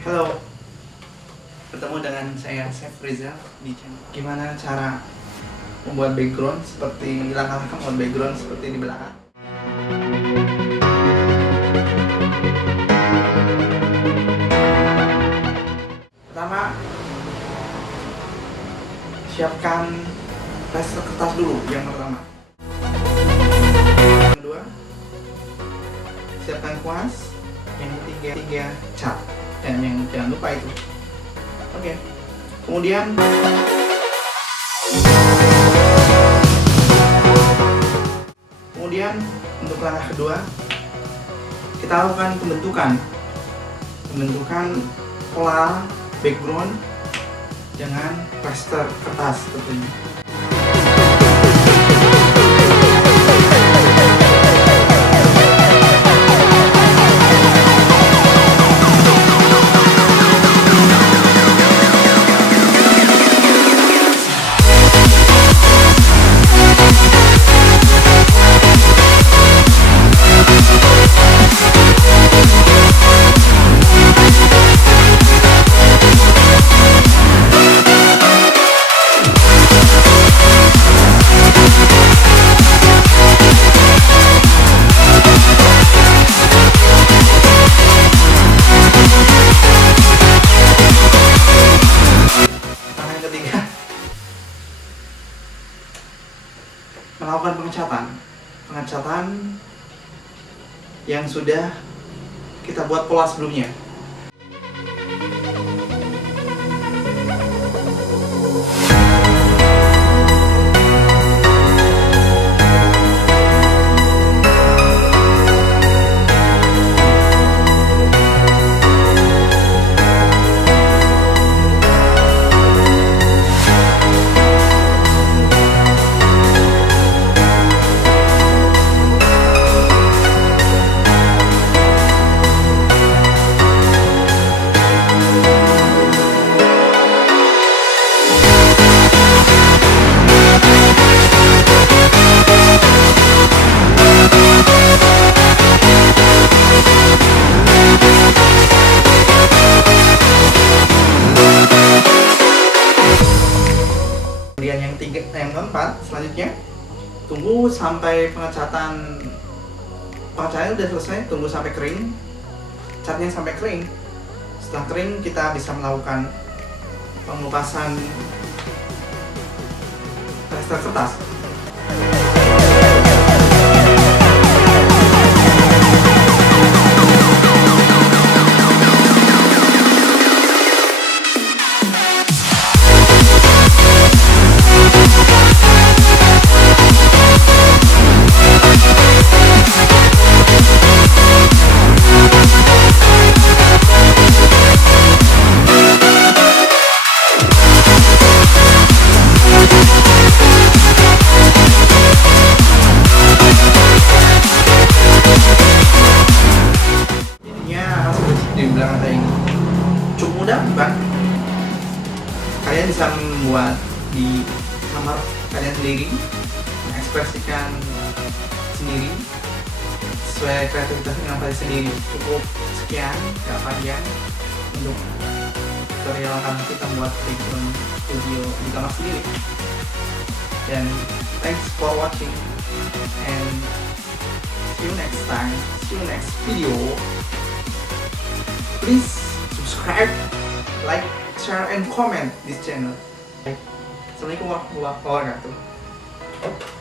Halo, bertemu dengan saya Chef Rizal di channel Gimana cara membuat background seperti langkah-langkah membuat background seperti di belakang. Pertama, siapkan plaster kertas dulu yang pertama. Yang kedua, siapkan kuas. Yang ketiga, cat. Dan yang jangan lupa itu. Oke. Kemudian untuk langkah kedua, kita lakukan pembentukan pola background dengan plaster kertas tentunya. Melakukan pengecatan yang sudah kita buat pola sebelumnya. Kemudian yang keempat, selanjutnya tunggu sampai pengecatan udah selesai, tunggu sampai kering, catnya sampai kering. Setelah kering, kita bisa melakukan pengelupasan plaster kertas. Cukup mudah bukan? Kalian bisa membuat di kamar kalian sendiri, mengekspresikan sendiri sesuai kreativitas yang kalian sendiri. Cukup sekian, gak panjang untuk tutorial kita membuat background studio di kamar sendiri. Dan thanks for watching and see you next time, see you next video. Please subscribe, like, share, and comment this channel. Assalamualaikum warahmatullahi wabarakatuh.